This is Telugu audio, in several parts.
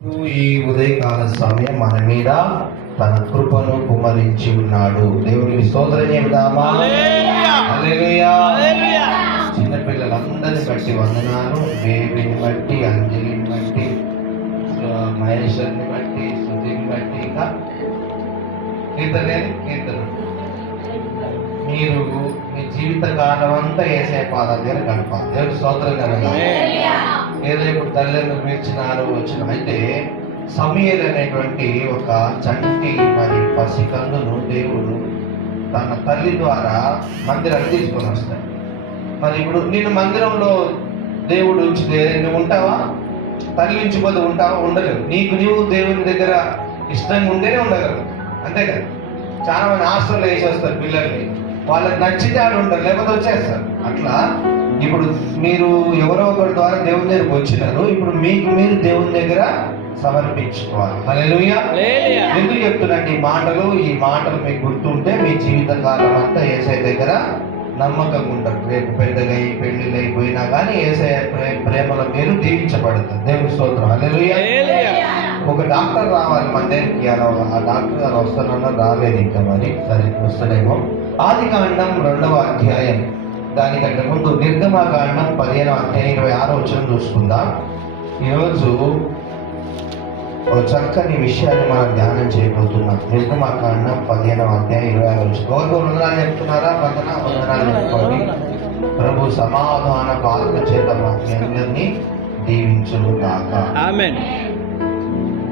ఈ ఉదయకాల సమయం మన మీద తన కృపను కుమ్మరించి ఉన్నాడు. దేవునికి స్తోత్రం చెబుదామా? హల్లెలూయా. చిన్నపిల్లలందరిని బట్టి వందనాలు. బేబీని బట్టి, అంజలిని బట్టి, మహేశ్వరిని బట్టి, శృతిని బట్టి, ఇంకా కీర్తన మీరు మీ జీవిత కాలం అంతా ఏసే పాదాల దగ్గర గడపాలి. దేవుని స్తోత్రం కలగాలి. ఏదో ఇప్పుడు తల్లిదండ్రులు పిలిచినారు వచ్చిన అయితే సమూయేలు అనేటువంటి ఒక చంటి మరి పసికందును దేవుడు తన తల్లి ద్వారా మందిరాన్ని తీసుకొని వస్తాడు. మరి ఇప్పుడు నేను మందిరంలో దేవుడు ఉంచితే నువ్వు ఉంటావా? తల్లి ఉంచిపోతే ఉంటావా? ఉండలేవు. నీవు దేవుని దగ్గర ఇష్టంగా ఉంటేనే ఉండగలవు, అంతే కదా. చాలా మంది హాస్టల్లో వేసి వస్తారు పిల్లల్ని, వాళ్ళకి నచ్చితే ఆడు ఉంటారు, లేకపోతే వచ్చేస్తారు. అట్లా ఇప్పుడు మీరు ఎవరో ఒకరి ద్వారా దేవుని దగ్గరకు వచ్చినారు, ఇప్పుడు మీకు మీరు దేవుని దగ్గర సమర్పించుకోవాలి. హల్లెలూయా. ఎందుకు చెప్తున్నాను ఈ మాటలు మీకు గుర్తుంటే మీ జీవిత కాలం అంతా యేసయ్య దగ్గర నమ్మకంగా ఉంటారు. రేపు పెద్దగా పెళ్లిళ్ళు అయిపోయినా కానీ యేసయ్య ప్రేమలో మీరు దీవించబడతారు. దేవుని స్తోత్రం. హల్లెలూయా. ఒక డాక్టర్ రావాలి మన దగ్గరికి, ఆ డాక్టర్ గారు వస్తానన్నా రాలేదు ఇంకా, మరి సరే వస్తాడేమో. ఆదికాండం 2వ అధ్యాయం, దానికంటే ముందు నిర్గమకాండం 15వ అధ్యాయం 26వ వచనం చూసుకుందాం. ఈరోజు ఒక చక్కని విషయాన్ని మనం ధ్యానం చేయబోతున్నాం. నిర్గమకాండం 15వ అధ్యాయం 26వ వచనం. గౌరవ వందనాలు చెప్తున్నారా? వందనాలు చెప్పుకోండి. ప్రభు సమాధాన పాలన చేత మీ అందరినీ దీవించును గాక. ఆమేన్.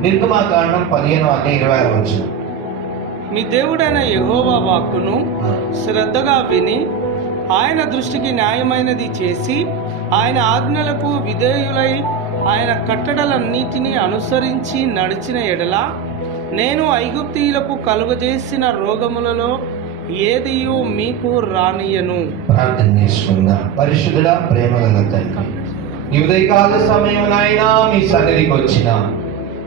నిర్గమకాండం 15వ అధ్యాయం 26వ వచనం. మీ దేవుడైన యెహోవా వాక్కును శ్రద్ధగా విని ఆయన దృష్టికి న్యాయమైనది చేసి ఆయన ఆజ్ఞలకు విధేయులై ఆయన కట్టడలన్నిటినీ అనుసరించి నడిచిన ఎడల నేను ఐగుప్తీయులకు కలుగజేసిన రోగములలో ఏదియూ మీకు రానియను. ప్రార్థన చేసుకుందాం. పరిశుద్ధుడా, ప్రేమగల తండ్రి, ఈ ఉదయకాల సమయమునైనా మీ సన్నిధికి వచ్చిన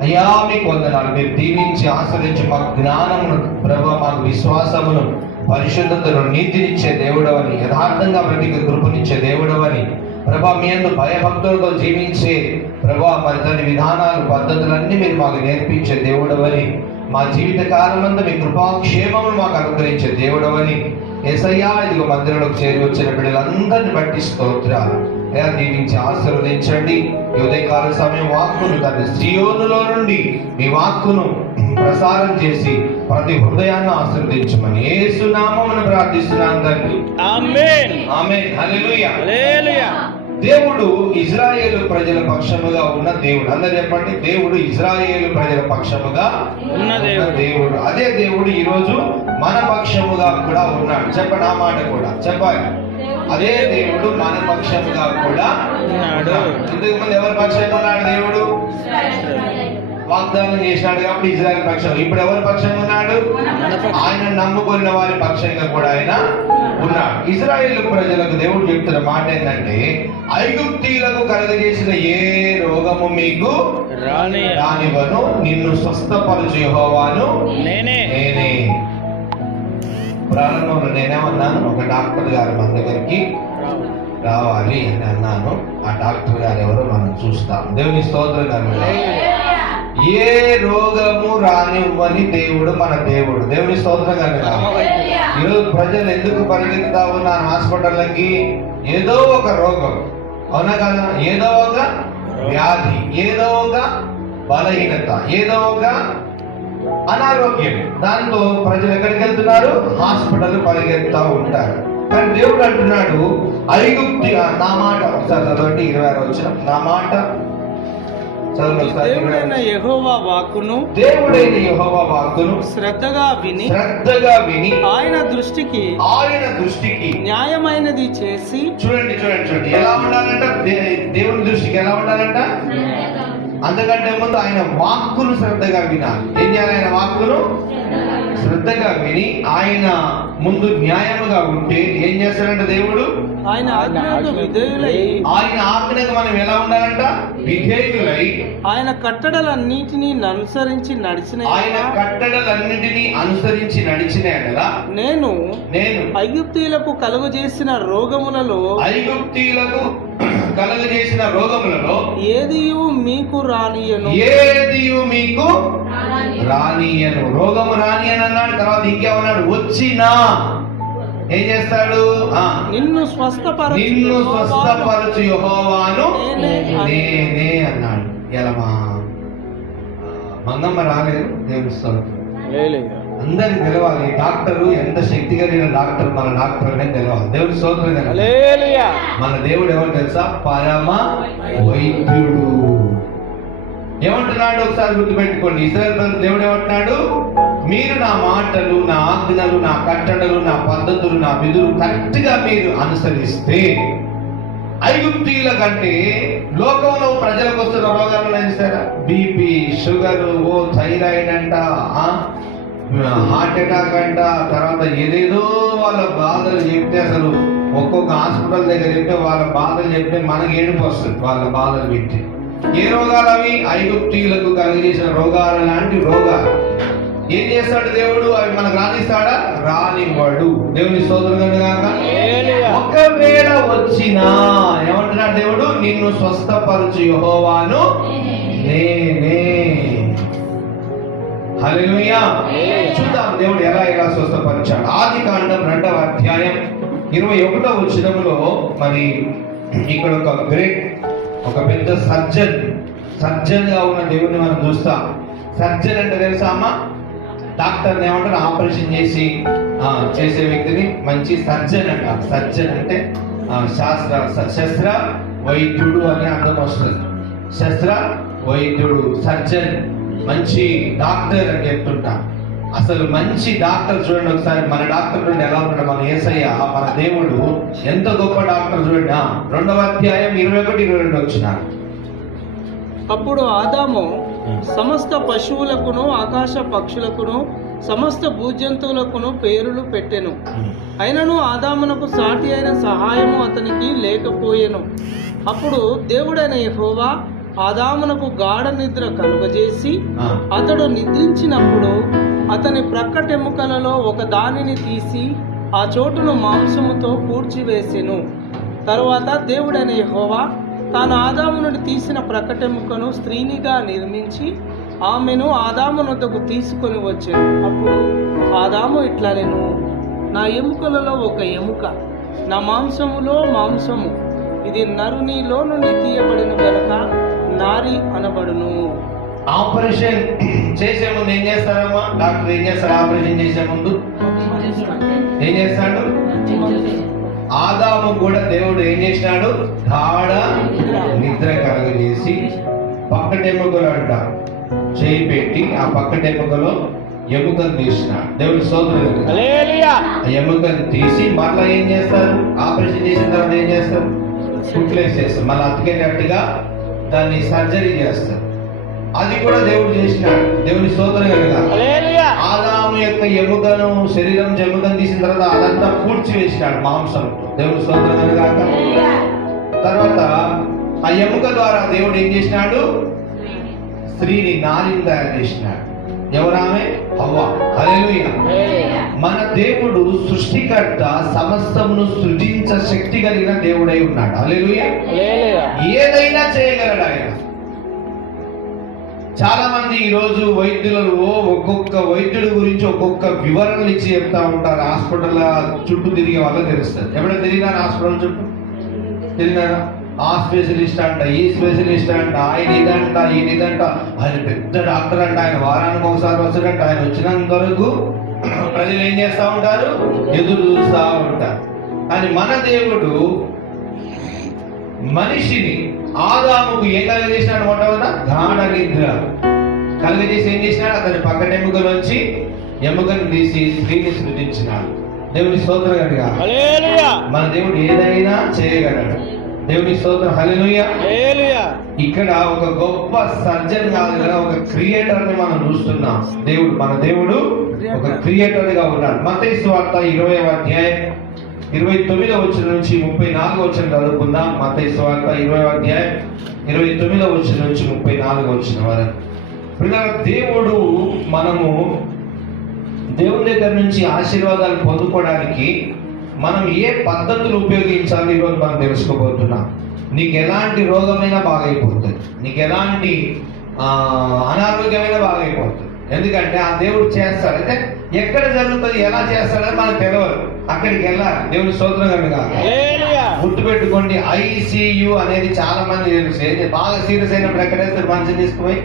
అయ్యా మీకు వందనాలు. మీరు దీవించి ఆశ్రయించి మాకు జ్ఞానమును, ప్రభువా మాకు విశ్వాసమును, పరిశుద్ధతను, నీతినిచ్చే దేవుడవని, యథార్థంగా బ్రతికి కృపనిచ్చే దేవుడవని, ప్రభా మీ యందు భయభక్తులతో జీవించే ప్రభా మరి దాని విధానాలు, పద్ధతులన్నీ మీరు మాకు నేర్పించే దేవుడవని, మా జీవిత కాలమంతా మీ కృపాక్షేమమును మాకు అనుగ్రహించే దేవుడవని యేసయ్యా ఇదిగో మందిరంలోకి చేరి వచ్చిన బిడ్డలందరినీ బట్టి స్తోత్రాలు. అయ్యా దీవించి ఆశీర్వదించండి. ఈ ఉదయకాల సమయం వాక్కును తన సీయోనులో నుండి మీ వాక్కును ప్రసారం చేసి ప్రతి హృదయాన్ని ఆశీర్వదించమని యేసు నామమున ప్రార్థిస్తున్నాను తండ్రి. ఆమేన్. ఆమేన్. హల్లెలూయా. హల్లెలూయా. దేవుడు ఇజ్రాయేలు ప్రజల పక్షముగా ఉన్న దేవుడు. అందరూ చెప్పండి, దేవుడు ఇజ్రాయేలు ప్రజల పక్షముగా ఉన్న దేవుడు. అదే దేవుడు ఈరోజు మన పక్షముగా కూడా ఉన్నాడు. చెప్పండి ఆ మాట కూడా చెప్పాలి. అదే దేవుడు మన పక్షముగా కూడా ఉన్నాడు. ఇంతకుముందు ఎవరి పక్షంగా ఉన్నాడు? దేవుడు వాగ్దానం చేసినాడు కాబట్టి ఇజ్రాయేల్ పక్షం. ఇప్పుడు ఎవరి పక్షంగా ఉన్నాడు? ఆయన నమ్ముకున్న వారి పక్షంగా కూడా ఆయన ఉన్నాడు. ఇజ్రాయేల్ ప్రజలకు దేవుడు చెప్తున్న మాట ఏంటంటే, ఐగుప్తీయులకు కలుగజేసిన ఏ రోగము మీకు రానివ్వను, నిన్ను స్వస్థపరచు యెహోవాను నేనే. ప్రారంభంలో నేనేమన్నాను? ఒక డాక్టర్ గారు మన దగ్గరికి రావాలి అని అన్నాను. ఆ డాక్టర్ గారు ఎవరో మనం చూస్తాం. దేవుని స్తోత్రం గారు. ఏ రోగము రానివ్వని దేవుడు మన దేవుడు. దేవుని స్తోత్రం గారు. ఈరోజు ప్రజలు ఎందుకు పరిగెత్తుతా ఉన్నారు హాస్పిటల్కి? ఏదో ఒక రోగం, అవునా కదా? ఏదో ఒక వ్యాధి, ఏదో ఒక బలహీనత, ఏదో ఒక అనారోగ్యం. దాంతో ప్రజలు ఎక్కడికి వెళ్తున్నారు? హాస్పిటల్ పరిగెత్తుతా ఉంటారు. కానీ దేవుడు అంటున్నాడు, ఐగుప్తి నా మాట ఒకసారి చదవండి. 26వ వచనం. నా మాట దేవుడైన యెహోవా వాక్కును శ్రద్ధగా విని ఆయన దృష్టికి న్యాయమైనది చేసి. చూడండి ఎలా ఉండాలంట? దేవుని దృష్టికి ఎలా ఉండాలంట? అందుకంటే ముందు ఆయన వాక్కును శ్రద్ధగా వినాలి. ఏం చేయాలి? ఆయన వాక్కును శ్రద్ధగా విని ఆయన ముందు న్యాయముగా ఉంటే ఏం చేస్తాడంట దేవుడు? ఆయన ఆజ్ఞకు విధేయులై, ఆయన ఆజ్ఞకు మనం ఎలా ఉండాలంట? విధేయులై ఆయన కట్టడలన్నిటినీ అనుసరించి నడిచిన ఎడల నేను ఐగుప్తీయులకు కలుగజేసిన రోగములలో కలుగజేసిన రోగములలో ఏదియు మీకు రానియను. ఏదియు మీకు రానియను. రోగము రానియను అన్నాడు. తర్వాత ఇంకేమన్నాడు? వచ్చినా ఏం చేస్తాడు? నిన్ను స్వస్థపరచు యెహోవాను నేనే అన్నాడు. ఎలా మంగమ్మ రాలేదు. దేవుని స్తోత్రం. అందరికి తెలవాలి, డాక్టరు ఎంత శక్తి కలిగిన డాక్టర్ మన డాక్టర్ అనేది తెలవాలి. దేవుని స్తోత్రం. మన దేవుడు ఎవరు తెలుసా? పరమ వైద్యుడు. ఏమంటున్నాడు ఒకసారి గుర్తుపెట్టుకోండి. ఇశ్రాయేలు దేవుడు ఏమంటున్నాడు? మీరు నా మాటలు, నా ఆజ్ఞలు, నా కట్టడలు, నా పద్ధతులు, నా విధులు కరెక్ట్ గా మీరు అనుసరిస్తే ఐగుప్తీయుల కంటే లోకంలో ప్రజలకు వస్తున్న రోగాలను చూసారా? బీపీ, షుగర్, థైరాయిడ్ అంట, హార్ట్ అటాక్ అంట, తర్వాత ఏదేదో వాళ్ళ బాధలు చెప్తే, అసలు ఒక్కొక్క హాస్పిటల్ దగ్గర చెప్తే వాళ్ళ బాధలు చెప్తే మనకి ఏడుపు వస్తుంది. వాళ్ళ బాధలు పెట్టి ఏ రోగాలు అవి? ఐగుప్తీయులకు కలిగేసిన రోగాలు లాంటి రోగాలు. ఏం చేస్తాడు దేవుడు? అవి మనకు రానిస్తాడా? రానివ్వడు. దేవుని స్తోత్రం కాక. ఒకవేళ వచ్చినా ఏమంటున్నాడు దేవుడు? నిన్ను స్వస్థపరచు యెహోవాను నేనే. హల్లెలూయా. చూద్దాం దేవుడు ఎలా స్వస్థపరిచాడు. ఆదికాండం 2వ అధ్యాయం 21వ వచనంలో మరి ఇక్కడ ఒక పెద్ద సర్జన్ గా ఉన్న దేవుడిని మనం చూస్తాం. సర్జన్ అంటే తెలుసా అమ్మా? డాక్టర్ని ఏమంటారు? ఆపరేషన్ చేసే వ్యక్తిని మంచి సర్జన్ అంట. సర్జన్ అంటే శస్త్ర వైద్యుడు అని అర్థం వస్తుంది. శస్త్ర వైద్యుడు, సర్జన్, మంచి డాక్టర్ అని చెప్తుంటా. అసలు మంచి డాక్టర్ చూడండి ఒకసారి. మన డాక్టర్ చూడండి ఎలా ఉన్నాడు. మన యేసయ్య, మన దేవుడు ఎంత గొప్ప డాక్టర్ చూడండి. 2వ అధ్యాయం 21-22 వచ్చిన. అప్పుడు ఆదాము సమస్త పశువులకును, ఆకాశ పక్షులకును, సమస్త భూజంతువులకును పేరులు పెట్టెను. అయినను ఆదామునకు సాటి అయిన సహాయము అతనికి లేకపోయెను. అప్పుడు దేవుడైన యెహోవా ఆదామునకు గాఢ నిద్ర కలుగజేసి అతడు నిద్రించినప్పుడు అతని ప్రక్కటెముకలలో ఒక దానిని తీసి ఆ చోటును మాంసముతో పూడ్చివేసెను. తరువాత దేవుడైన యెహోవా తాను ఆదాము నుండి తీసిన ప్రక్కటెముకను స్త్రీనిగా నిర్మించి ఆమెను ఆదాము వద్దకు తీసుకొని వచ్చాను. అప్పుడు ఆదాము ఇట్లనెను, నా ఎముకలలో ఒక ఎముక, నా మాంసములో మాంసము, ఇది నరునిలో నుండి తీయబడిన గనుక నారి అనబడును. ఆపరేషన్ చేసే ముందు ఏం చేస్తారమ్మా? డాక్టర్ ఏం చేస్తారు? ఆపరేషన్ చేసే ముందు ఏం చేస్తాడు? ఆదాము కూడా దేవుడు ఏం చేసినాడు? గాఢ నిద్ర కలుగజేసి పక్కటెముకలు అంట చేయి పెట్టి ఆ పక్కటెముకలో ఎముకను తీసినాడు. దేవుడి స్తోత్రం. ఆ ఎముకను తీసి మళ్ళీ ఏం చేస్తారు? ఆపరేషన్ చేసిన తర్వాత ఏం చేస్తారు? కుట్లేసేస్తారు. మళ్ళీ అతికేటట్టుగా దాన్ని సర్జరీ చేస్తారు. అది కూడా దేవుడు చేసినాడు. దేవుని స్తోత్రం కలుగా. ఆదాము యొక్క ఎముకను, శరీరం ఎముకను తీసిన తర్వాత అదంతా పూడ్చి వేసినాడు మాంసంతో. దేవుని స్తోత్రం కలుగా. తర్వాత ఆ ఎముక ద్వారా దేవుడు ఏం చేసినాడు? స్త్రీని, నారిని తయారు చేసినాడు. ఎవరామె? హవ్వ. హల్లెలూయా. మన దేవుడు సృష్టికర్త, సమస్తమును సృజించ శక్తి కలిగిన దేవుడై ఉన్నాడు. హల్లెలూయా. ఏదైనా చేయగలడు ఆయన. చాలా మంది ఈ రోజు వైద్యులు ఒక్కొక్క వైద్యుడి గురించి ఒక్కొక్క వివరణలు ఇచ్చి చెప్తా ఉంటారు. హాస్పిటల్ చుట్టూ తిరిగే వాళ్ళకి తెలుస్తుంది. ఎప్పుడైనా తిరిగినారు హాస్పిటల్ చుట్టూ? తిరిగినారా? ఆ స్పెషలిస్ట్ అంట, ఈ స్పెషలిస్ట్ అంట, ఆయన ఇదంట, ఈయన ఇదంట, ఆయన పెద్ద డాక్టర్ అంట, ఆయన వారానికి ఒకసారి వస్తాడంట. ఆయన వచ్చినంత వరకు ప్రజలు ఏం చేస్తూ ఉంటారు? ఎదురు చూస్తూ ఉంటారు. కానీ మన దేవుడు మనిషిని, ఆదాముకు ఏం కలుగజేసినాడు? మొట్టమొదట గాఢ నిద్ర కలుగజేసి ఏం చేసినాడు? అతని పక్కటెముకలోంచి ఎముకను తీసి స్త్రీని సృజించినాడు. దేవుని స్తోత్రం కనుక. మన దేవుడు ఏదైనా చేయగలడు. దేవుని స్తోత్రం. హల్లెలూయా. ఇక్కడ ఒక గొప్ప సర్జన్ కాదు కదా, ఒక క్రియేటర్ ని మనం చూస్తున్నాం. దేవుడు, మన దేవుడు ఒక క్రియేటర్ గా ఉన్నాడు. మత్తయి సువార్త 20వ అధ్యాయం 29వ వచనం నుంచి 34వ వచనం చదువుకుందాం. మత్తయి సువార్త 20వ అధ్యాయం 29వ వచనం నుంచి 34వ వచనం వరకు. దేవుడు, మనము దేవుని దగ్గర నుంచి ఆశీర్వాదాలు పొందుకోవడానికి మనం ఏ పద్ధతులు ఉపయోగించాలి ఈరోజు మనం తెలుసుకోబోతున్నాం. నీకు ఎలాంటి రోగమైనా బాగైపోతుంది, నీకు ఎలాంటి అనారోగ్యమైన బాగైపోతుంది. ఎందుకంటే ఆ దేవుడు చేస్తాడు. అయితే ఎక్కడ జరుగుతుంది, ఎలా చేస్తాడని మనకు తెలియదు. అక్కడికి వెళ్ళాలి. దేవుని స్తోత్రం కనుక గుర్తు పెట్టుకోండి. ICU అనేది చాలా మంది తెలుసు. బాగా సీరియస్ అయినప్పుడు ఎక్కడ వేస్తారు మనిషిని తీసుకుపోయి?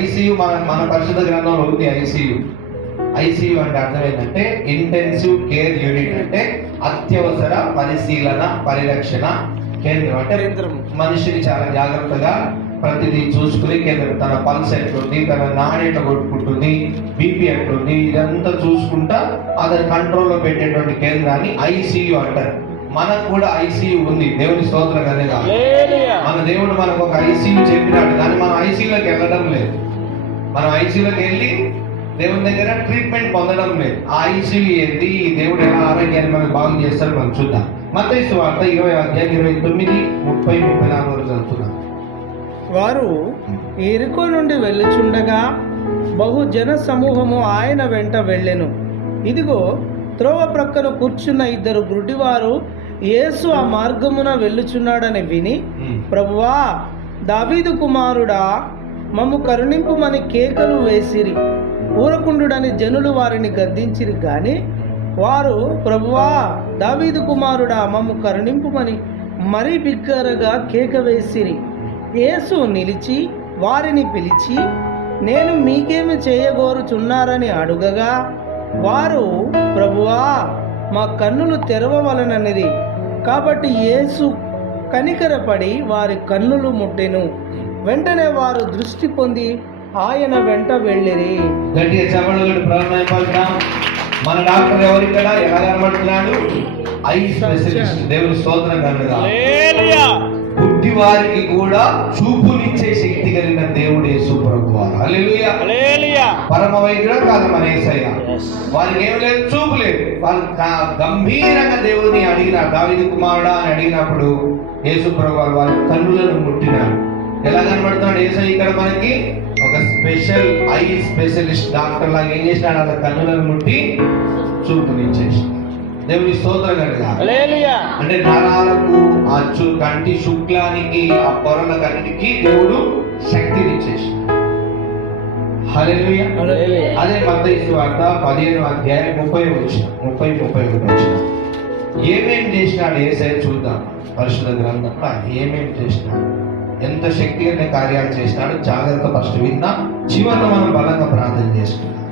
ICU మన పరిశుద్ధ గ్రంథంలో ఉంది. ICU అంటే అర్థం ఏంటంటే ఇంటెన్సివ్ కేర్ యూనిట్, అంటే అత్యవసర పరిశీలన పరిరక్షణ కేంద్రం. అంటే మనిషిని చాలా జాగ్రత్తగా ప్రతిదీ చూసుకుని కేంద్రం. తన పల్స్ ఎట్లుంది, తన నాడి ఎట్లా కొట్టుకుంటుంది, BP ఎట్లుంది, ఇదంతా చూసుకుంటా అతని కంట్రోల్లో పెట్టేటువంటి కేంద్రాన్ని ICU అంటారు. మనకు కూడా ICU ఉంది. దేవుని స్తోత్రం కనుక మన దేవుడు మనకు ఒక ICU చెప్పినాడు, కానీ మనం ICUలోకి వెళ్ళడం లేదు. మనం ICUలోకి వెళ్ళి దేవుని దగ్గర ట్రీట్మెంట్ పొందడం లేదు. ఆ ICU ఏంటి, ఈ దేవుడు ఎలా ఆరోగ్యాన్ని మనకు బాగు చేస్తాడు మనం చూద్దాం. మత్తయి సువార్త 20:29-34 వరకు చదువుతున్నాం. వారు ఎరికో నుండి వెళ్ళుచుండగా బహు జన సమూహము ఆయన వెంట వెళ్ళెను. ఇదిగో త్రోవ ప్రక్కన కూర్చున్న 2 గుడ్డివారు యేసు ఆ మార్గమున వెళ్ళుచున్నాడని విని, ప్రభువా, దావీదు కుమారుడా, మమ్ము కరుణింపుమని కేకలు వేసిరి. ఊరకుండుడని జనులు వారిని గద్దించిరి గాని వారు, ప్రభువా, దావీదు కుమారుడా, మమ్ము కరుణింపుమని మరీ బిగ్గరగా కేక వేసిరి. యేసు నిలిచి వారిని పిలిచి, నేను మీకేమి చేయగోరుచున్నారని అడుగగా వారు, ప్రభువా, మా కన్నులు తెరవవలననిరి. కాబట్టి యేసు కనికరపడి వారి కన్నులు ముట్టెను. వెంటనే వారు దృష్టి పొంది ఆయన వెంట వెళ్ళిరి. గట్టిగా చెప్పండి. ప్రారంభం. మన డాక్టర్ ఎవరు ఇక్కడ? ఎలా కనబడుతున్నాడు? I specialist. దేవుని స్తోత్రం కనుక బుద్ధి వారికి కూడా చూపునిచ్చే శక్తి కలిగిన దేవుడు యేసు ప్రభువారు. హల్లెలూయా. పరమ వైద్యుడు కాదు మన యేసయ్య. వారికి ఏం లేదు, చూపు లేదు. వాళ్ళు గంభీరంగా దేవుడిని అడిగినారు. దావీదు కుమారుడా అని అడిగినప్పుడు యేసు ప్రభువారు వారి కన్నులను ముట్టినాడు. ఎలా కనబడుతున్నాడు యేసయ్య? ఇక్కడ మనకి ఒక స్పెషల్ ఐ స్పెషలిస్ట్ డాక్టర్ లాగా ఏం చేసినాడు? అలా కన్నులను ముట్టి చూపునిచ్చేసి. దేవుని స్తోత్రం కనుక అంటే నరాలకు, ఆ కంటి శుక్లానికి, ఆ పొరల కన్నిటికి దేవుడు శక్తిని ఇచ్చేసి. హల్లెలూయా. అదే మత్తయి సువార్త 15:30 ఏమేం చేసినాడు యేసయ్య చూద్దాం. పరిశుద్ధ గ్రంథంలో ఏమేం చేసినాడు, ఎంత శక్తిగా కార్యాలు చేసినాడు. జాగ్రత్త ఫస్ట్ విన్నా, చివరిలో మనం బలంగా ప్రార్థన చేసుకున్నాం.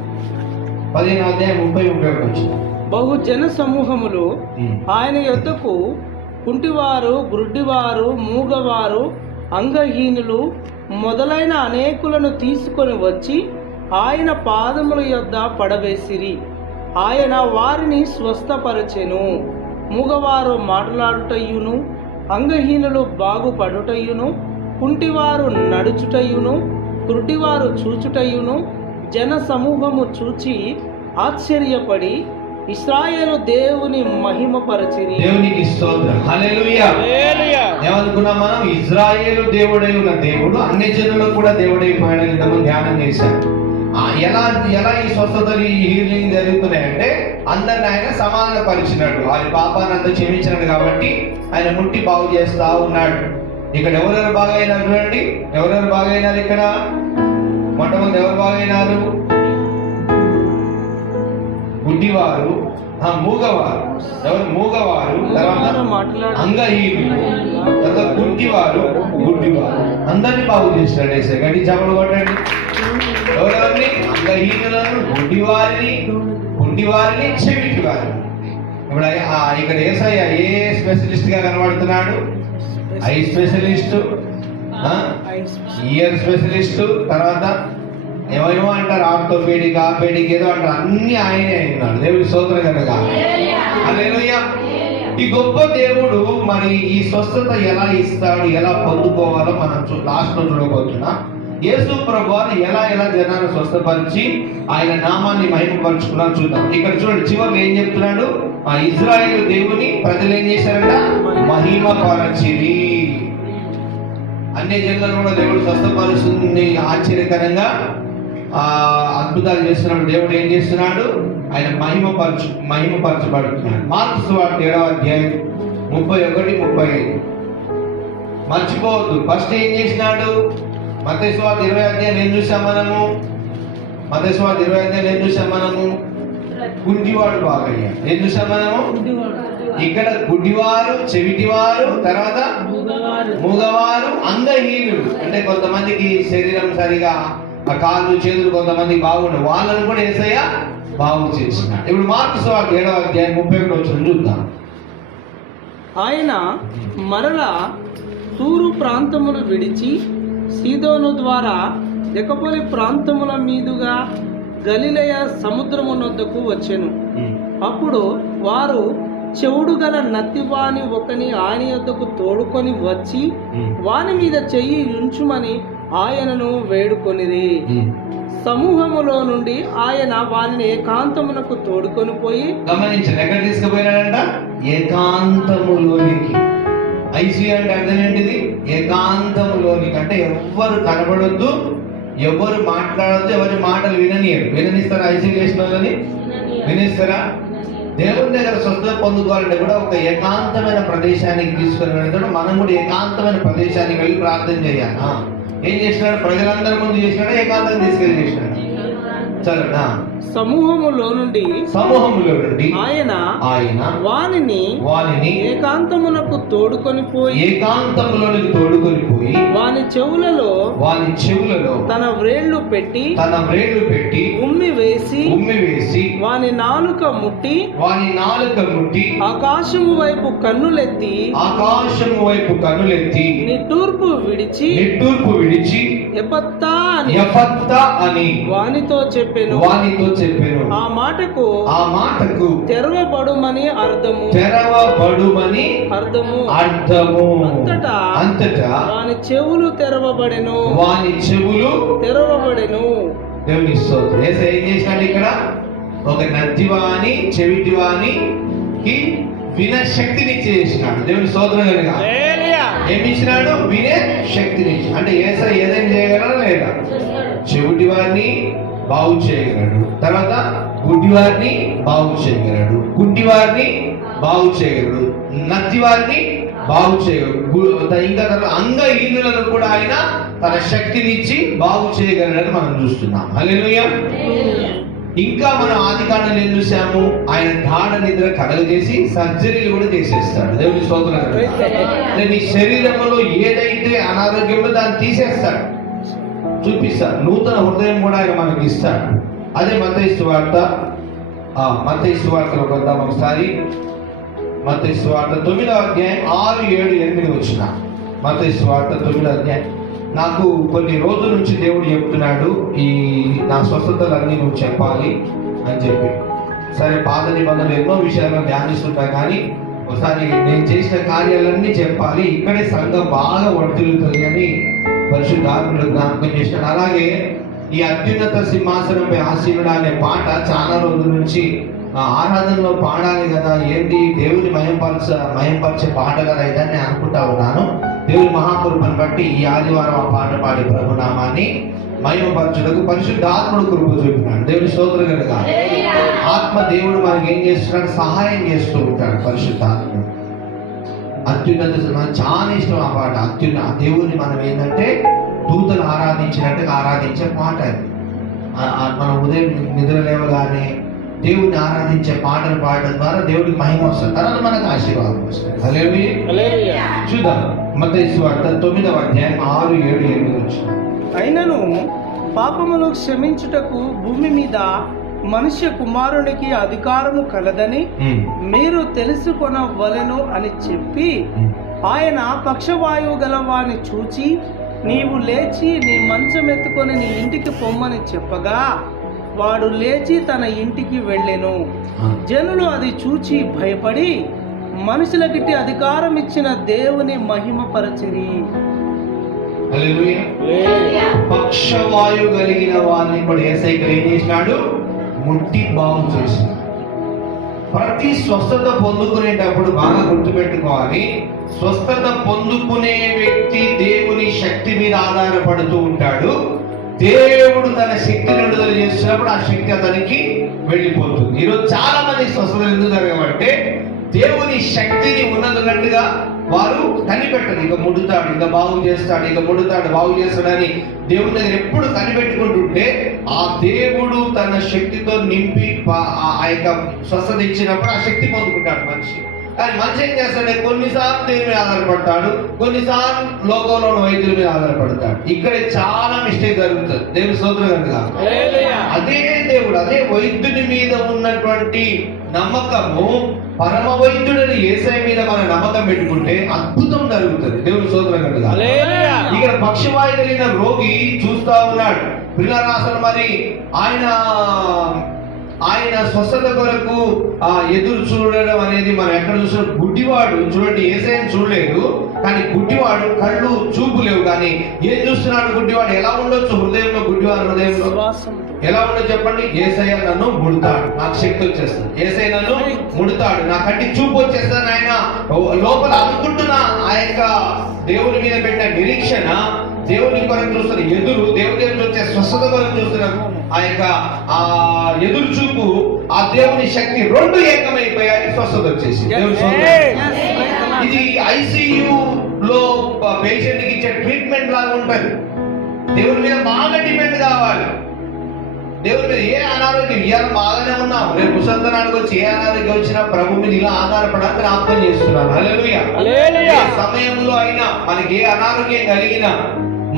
15:30 బహు జన సమూహములు ఆయన యొద్దకు కుంటివారు, గ్రుడ్డివారు, మూగవారు, అంగహీనులు మొదలైన అనేకులను తీసుకొని వచ్చి ఆయన పాదముల యొద్ద పడవేసిరి. ఆయన వారిని స్వస్థపరచెను. మూగవారు మాట్లాడుటయును, అంగహీనులు బాగుపడుటయును, కుంటివారు నడుచుటయును, గ్రుడ్డివారు చూచుటయును. జన సమూహము చూచి ఆశ్చర్యపడి ఇశ్రాయేలు దేవుని మహిమపరచిరి. దేవునికి స్తోత్రం. హల్లెలూయా. ఏమనుకున్నాం మనం? ఇశ్రాయేలు దేవుడై ఉన్న దేవుడు అన్ని జనులకు కూడా దేవుడైపోయాడని మనం ధ్యానం చేశాం. ఎలా ఈ స్వస్థతలు, ఈ హీలింగ్ జరుగుతున్నాయంటే అందరిని ఆయన సమాధానపరిచినాడు. వారి పాపాన్ని అంతా క్షమించినాడు కాబట్టి ఆయన ముట్టి బాగు చేస్తా ఉన్నాడు. ఇక్కడ ఎవరెవరు బాగా అయినారు చూడండి. ఎవరెవరు బాగా అయినారు? ఇక్కడ మొట్టమొదటి ఎవరు బాగా అయినారు? గుడ్డివారు, మూగవారు. ఎవరు? మూగవారు, తర్వాత అంగహీనులు, తర్వాత గుడ్డివారు, గుడ్డివారు. అందరినీ బాగు చేస్తాడు యేసయ్య. గట్టి చపలు కొట్టండి. ఎవరెవరిని? అంగహీనులను, గుడ్డివారిని, చెవిటివారిని. ఇప్పుడు ఇక్కడ యేసయ్య ఏ స్పెషలిస్ట్ గా కనబడుతున్నాడు? ఐ స్పెషలిస్ట్, ఇయర్ స్పెషలిస్ట్, తర్వాత ఏమేమో అంటారు, ఆర్థోపెడిక్, ఆర్థోపెడిక్ ఏదో అంటారు. అన్ని ఆయనే అయినాడు. దేవుడి స్తోత్రం కనుక. హల్లెలూయా. ఈ గొప్ప దేవుడు మరి ఈ స్వస్థత ఎలా ఇస్తాడు, ఎలా పొందుకోవాలో మనం లాస్ట్ లో చూడబోతున్నాం. యేసు ప్రభువారు ఎలా జనాన్ని స్వస్థపరిచి ఆయన నామాన్ని మహిమపరుచుకున్నా చూద్దాం. ఇక్కడ చూడండి, చివరిలో ఏం చెప్తున్నాడు? ఆ ఇశ్రాయేలు దేవుని ప్రజలు ఏం చేశారంట? మహిమపరచిరి. అన్ని జనులను కూడా దేవుడు స్వస్థపరుస్తుంది. ఆశ్చర్యకరంగా అద్భుతాలు చేస్తున్నప్పుడు దేవుడు ఏం చేస్తున్నాడు? ఆయన మహిమపరచబడుతున్నాడు. మార్కు సువార్త 7వ అధ్యాయం 31, 35 మర్చిపోవద్దు. ఫస్ట్ ఏం చేసినాడు? మత్తయి సువార్త 20వ అధ్యాయం ఏం చూసాం మనము? మత్తయి సువార్త 20వ అధ్యాయం ఏం చూసాం మనము? గుడ్డివాడు బాగయ్యాడు. ఏం చూసాం మనము? ఇక్కడ గుడ్డివారు, చెవిటివారు, తర్వాత మూగవారు, అంగహీనులు. అంటే కొంతమందికి శరీరం సరిగా ఆ కాళ్ళు చేతులు కొంతమంది బాగుండవు, వాళ్ళని కూడా యేసయ్య బాగు చేసినాడు. ఇప్పుడు మార్కు సువార్త 7వ అధ్యాయం 31 వచనం చూద్దాం. ఆయన మరలా తూరు ప్రాంతములు విడిచి సీదోను ద్వారా దెకపోలి ప్రాంతముల మీదుగా గలిలయ సముద్రమునొద్దకు వచ్చెను. అప్పుడు వారు చెవుడు గల నత్తివాని ఒకని ఆయన యొద్దకు తోడుకొని వచ్చి వాని మీద చెయ్యి ఉంచుమని ఆయనను వేడుకొనిరి. సమూహములో నుండి ఆయన వారిని ఏకాంతమునకు తోడుకొని పోయి, గమనించండి, ఎక్కడ తీసుకుపోయినాడంట? ఏకాంతములోనికి. ఐసీ అంటే అర్థం ఏంటిది? ఏకాంతములోనికి. అంటే ఎవ్వరు కనబడొద్దు, ఎవరు మాట్లాడొద్దు, ఎవరి మాటలు విననిస్తారా? ఐసీ చేసిన వాళ్ళని వినిస్తారా? దేవుని దగ్గర స్వస్థత పొందుకోవాలంటే కూడా ఒక ఏకాంతమైన ప్రదేశానికి తీసుకుని వెళ్తాడు. మనం కూడా ఏకాంతమైన ప్రదేశానికి వెళ్ళి ప్రార్థన చేయాలి. ఏం చేసినాడు? ప్రజలందరి ముందు చేసినాడు, ఏకాంతం తీసుకెళ్ళి చేసినాడు. చలనా సమూహములో నుండి ఆయన వానిని ఏకాంతమునకు తోడుకొని పోయి వాని చెవులలో తన వ్రేళ్లు పెట్టి ఉమ్మి వేసి వాని నాలుక ముట్టి ఆకాశము వైపు కన్నులెత్తి నిట్టూర్పు విడిచి ఎఫ్ఫతా అని వానితో చెప్పెను. ఆ మాటకు తెరవబడుమని అర్థము. అంతటా వాని చెవులు తెరవబడెను. దేవుని స్తోత్రం. యేసయ్య ఏం చేసినాడు? ఇక్కడ ఒక నత్తివాని, చెవిటివానికి వినే శక్తిని చేసినాడు. దేవుని స్తోత్రం కనుక ఏమి ఇచ్చినాడు? వినే శక్తిని. అంటే యేసయ్య ఏదైనా చేయగలరా? లేదా? చెవిటి వారిని బాగు చేయగలడు, తర్వాత గుడ్డి వారిని బాగు చేయగలడు, కుంటి వారిని బాగు చేయగలడు, నత్తి వారిని బాగు చేయగలడు, ఇంకా తర్వాత అంగహీనులను కూడా ఆయన తన శక్తిని ఇచ్చి బాగు చేయగలడని మనం చూస్తున్నాం. హల్లెలూయా. ఇంకా మనం ఆదికాండంలో ఏం చూసాము? ఆయన గాఢ నిద్ర కలగజేసి సర్జరీలు కూడా చేసేస్తాడు. దేవుని స్తోత్రం. నీ శరీరంలో ఏదైతే అనారోగ్యంలో దాన్ని తీసేస్తాడు, చూపిస్తాడు. నూతన హృదయం కూడా ఆయన మనకి ఇస్తాడు. అదే మత్తయి సువార్తలో కొద్దాం ఒకసారి. మత్తయి సువార్త 9వ అధ్యాయం 6, 7, 8 వచ్చిన. మత్తయి సువార్త 9వ అధ్యాయం. నాకు కొన్ని రోజుల నుంచి దేవుడు చెప్తున్నాడు, ఈ నా స్వస్థతలన్నీ నువ్వు చెప్పాలి అని చెప్పి. సరే, పాత నిబంధనలు ఎన్నో విషయాలను ధ్యానిస్తుంటా, కానీ ఒకసారి నేను చేసిన కార్యాలన్నీ చెప్పాలి, ఇక్కడే సంఘం బాగా వర్ధిల్లుతుంది అని పరిశుద్ధాత్ముడు జ్ఞాపకం చేసినాడు. అలాగే ఈ అత్యున్నత సింహాసనంపై ఆసీనుడు అనే పాట చాలా రోజుల నుంచి ఆరాధనలో పాడాలి కదా, ఏంటి దేవుని మయంపరిచే పాట కదా ఇదని అనుకుంటా ఉన్నాను. దేవుని మహాకృపను బట్టి ఈ ఆదివారం ఆ పాట పాడి ప్రభునామాన్ని మహిమపరచుటకు పరిశుద్ధాత్ముడు కృప చూపినాడు. దేవుని స్తోత్రం కనుక ఆత్మ దేవుడు మనకి ఏం చేస్తున్నాడు? సహాయం చేస్తూ ఉంటాడు పరిశుద్ధాత్ముడు. అత్యున్నత, నాకు చాలా ఇష్టం ఆ పాట. దేవుడిని మనం ఏంటంటే దూతలు ఆరాధించినట్టుగా ఆరాధించే పాట అది. మనం ఉదయం నిద్ర లేవగానే దేవుడిని ఆరాధించే పాటలు పాడడం ద్వారా దేవుడికి మహిమ వస్తుంది, తర్వాత మనకు ఆశీర్వాదం వస్తుంది. హల్లెలూయా. చూద్దాం మత్తయి సువార్త 9వ అధ్యాయం 6, 7, 8 వచ్చిన. అయినను పాపమును క్షమించుటకు భూమి మీద మనుష్య కుమారునికి అధికారము కలదని మీరు తెలుసుకొనవలెను అని చెప్పి ఆయన పక్షవాయువు గలవాని చూచి నీవు లేచి నీ మంచం ఎత్తుకొని నీ ఇంటికి పొమ్మని చెప్పగా వాడు లేచి తన ఇంటికి వెళ్ళెను. జనులు అది చూచి భయపడి మనుషులకి అధికారం ఇచ్చిన దేవుని మహిమపరచిరి. పక్షవాయువు కలిగిన వారిని కూడా యేసయ్య ఏం చేసినాడు? ముట్టి బాగు చేసినాడు. ప్రతి స్వస్థత పొందుకునేటప్పుడు బాగా గుర్తుపెట్టుకోవాలి, స్వస్థత పొందుకునే వ్యక్తి దేవుని శక్తి మీద ఆధారపడుతూ ఉంటాడు. దేవుడు తన శక్తిని విడుదల చేస్తున్నప్పుడు ఆ శక్తి అతనికి వెళ్ళిపోతుంది. ఈరోజు చాలా మంది స్వస్థతలు ఎందుకు జరగమంటే దేవుని శక్తిని ఉన్నట్టుగా వారు కనిపెట్టరు. ఇక ముడుతాడు, ఇక బాగు చేస్తాడు, ఇక ముడుతాడు, బాగు చేస్తాడని దేవుని దగ్గర ఎప్పుడు కనిపెట్టుకుంటుంటే ఆ దేవుడు తన శక్తితో నింపి ఆ యొక్క స్వస్థత ఇచ్చినప్పుడు ఆ శక్తి పొందుకుంటాడు మనిషి. కానీ మనిషి ఏం చేస్తాడంటే కొన్నిసార్లు దేవుని మీద ఆధారపడతాడు, కొన్నిసార్లు లోకంలో వైద్యుల మీద ఆధారపడతాడు. ఇక్కడ చాలా మిస్టేక్ జరుగుతుంది. దేవుని స్తోత్రం కనుక అదే దేవుడు, అదే వైద్యుని మీద ఉన్నటువంటి నమ్మకము, పరమ వైద్యుడని యేసయ్య మీద మన నమ్మకం పెట్టుకుంటే అద్భుతం జరుగుతుంది. దేవుని స్తోత్రం కనుక ఇక్కడ పక్షవాయు కలిగిన రోగి చూస్తా ఉన్నాడు. పిల్లరాసలు మరి ఆయన స్వస్థత కొరకు ఎదురు చూడడం అనేది మనం ఎక్కడ చూసాం. గుడ్డివాడు చూడండి, యేసయ్యను చూడలేదు కానీ గుడ్డివాడు కళ్ళు చూపు లేవు కానీ ఏం చూస్తున్నాడు గుడ్డివాడు? ఎలా ఉండొచ్చు హృదయంలో? గుడ్డివాడు హృదయంలో ఎలా ఉండదు చెప్పండి? యేసయ్య నన్ను ముడతాడు, నాకు శక్తి వచ్చేస్తుంది. యేసయ్య నన్ను ముడతాడు, నా కంటి చూపు వచ్చేస్తుంది. ఆయన లోపల అనుకుంటున్న ఆ యొక్క దేవుని మీద పెట్టిన నిరీక్షణ, దేవుని కొరకు చూస్తున్న ఎదురు, దేవుని దగ్గర వచ్చే స్వస్థత కొరకు చూస్తున్న ఆ యొక్క ఆ ఎదురు చూపు, ఆ దేవుని శక్తి రెండు ఏకమైపోయాయి, స్వస్థత వచ్చేసి. ఇది ఐసీయూ లో పేషెంట్ కి ఇచ్చే ట్రీట్మెంట్ లాగా ఉంటుంది. దేవుని మీద బాగా డిపెండ్ కావాలి. దేవుని మీద ఏ అనారోగ్యం, ఇవాళ బాగానే ఉన్నాం, రేపు ముసంతనానికి వచ్చి ఏ అనారోగ్యం వచ్చినా ప్రభు మీద ఇలా ఆధారపడడానికి జ్ఞాపకం చేస్తున్నాను. హల్లెలూయా. సమయంలో అయినా మనకి ఏ అనారోగ్యం కలిగినా,